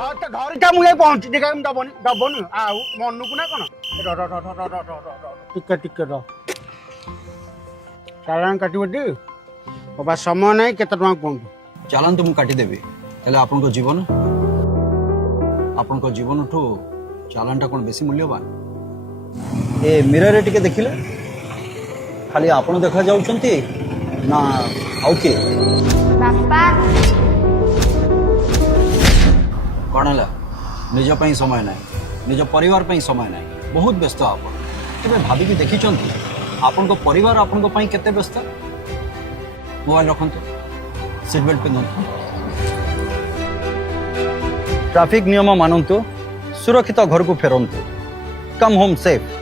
घर क्या मुझे पहुंची देखा दबनी दबनी आउ मनकु ना कौन टिके टिके रह चालान काटबटी बाबा समय नहीं केते टका कहतु चालान तो मु काटिदेवी हेले आपन जीवन आपन जीवन ठू चालानटा कौन बेसी मूल्यवान ए मिरर रे टिके देखिले खाली आपन देखा जाउछंती ना आउ के बापा कौन है निज ପାଇଁ समय ना निज परिवार ପାଇଁ समय ना बहुत व्यस्त आप भाविकी देखी आपण को परिवार आपण को ପାଇଁ केते व्यस्त मोबाइल रखंतु सीट बेल्ट पिंधंतु ट्रैफिक नियम मानंतु सुरक्षित घर को फेरंतु कम होम सेफ